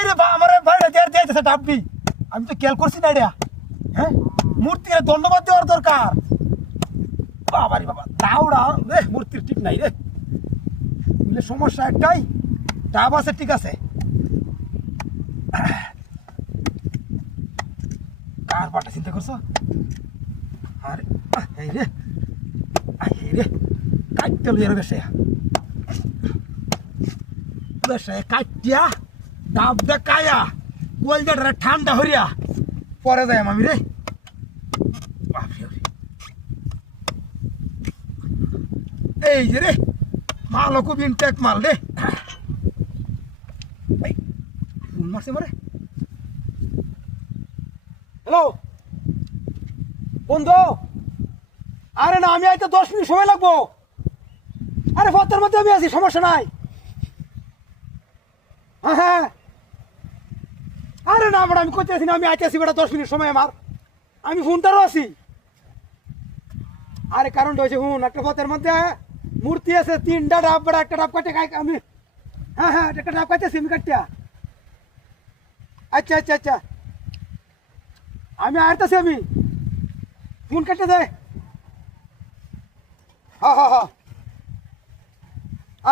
High রে বা আমার বাড়িটা দিয়ে দিয়েছে ডাবটি আমি তো খেয়াল করছি না এটা। হ্যাঁ? মূর্তির ধন্যবাদ দেওয়ার দরকার। বাবারি বাবা দাউড়া রে মূর্তির ঠিক নাই রে। সমস্যা একটাই, ডাব আছে, ঠিক আছে। কার পাটা চিন্তা করছ? আরে এই রে। এই রে। কাটতে লইয়ার বেশে বেশে কাটিয়া ডাব দে কায়া কলজাটা ঠান্ডা হরিয়া পরে যাই আমি রে। এই যে রে মাল খুব ইনটেক মাল রে। মারছে মারে। হ্যালো? বন্ধু? আরে না, আমি আইতে দশ মিনিট সময় লাগবো। আরে পথের মধ্যে আমি আছি, সমস্যা নাই। হ্যাঁ হ্যাঁ। আরে না বড় আমি করতে আছি না, আমি আইতে আছি বেটা দশ মিনিট সময় আমার। আমি ফোনটারও আছি। আরে, কারণটা হয়েছে হুন একটা পথের মধ্যে মূর্তি আছে, তিনটা ডাব বেড়া একটা ডাব কাটে আমি হ্যাঁ হ্যাঁ একটা ডাব কাটতেছি, আমি কাটিয়া আচ্ছা আচ্ছা আচ্ছা। আমি আরতেছি আমি। ফোন কাটতে দে। হ্যাঁ হ্যাঁ হ্যাঁ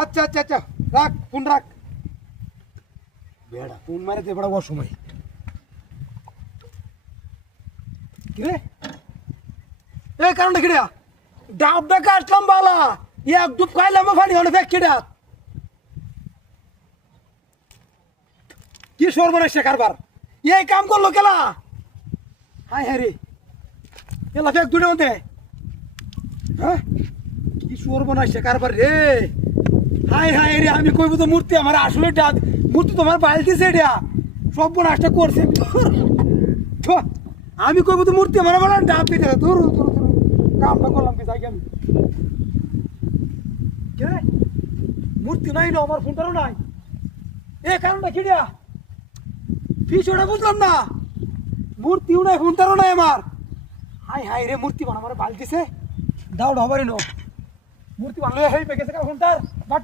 আচ্ছা আচ্ছা আচ্ছা রাখ, ফোন রাখ। বেড়া ফোন মারে দে বড় সময় কিরে এই কারণটা কিরা ডাবটা কাটলাম বালা। এক ডুব খাইলাম ফানি হলে ফেক কিরা কি সর্বনাশ কারবার। এই কাম করল কেলা? হাই হ্যাঁ এলা ফেক দুটো মধ্যে। কি সর্বনাশ কারবার রে। হাই হাই রে, আমি কইব তো মূর্তি আমার আসলে ডাক মূর্তি তোমার বালতিছে এটা। সব নাশটা করছে আমি কইব তো মূর্তি আমার আমার ডাব দিতে তোর তোর তোর কামটা করলাম কি, যাই আমি। মূর্তি নাই না, আমার ফোনটারও নাই। এ, কারণটা কি রে? ফিস ওটা বুঝলাম না। মূর্তিও নাই, ফোনটারও নাই আমার। হাই হাই রে, মূর্তি বানা আমার বালতিছে দাও হবারই নো মূর্তি বানলে হেই পেকেছে ফোনটার? বাট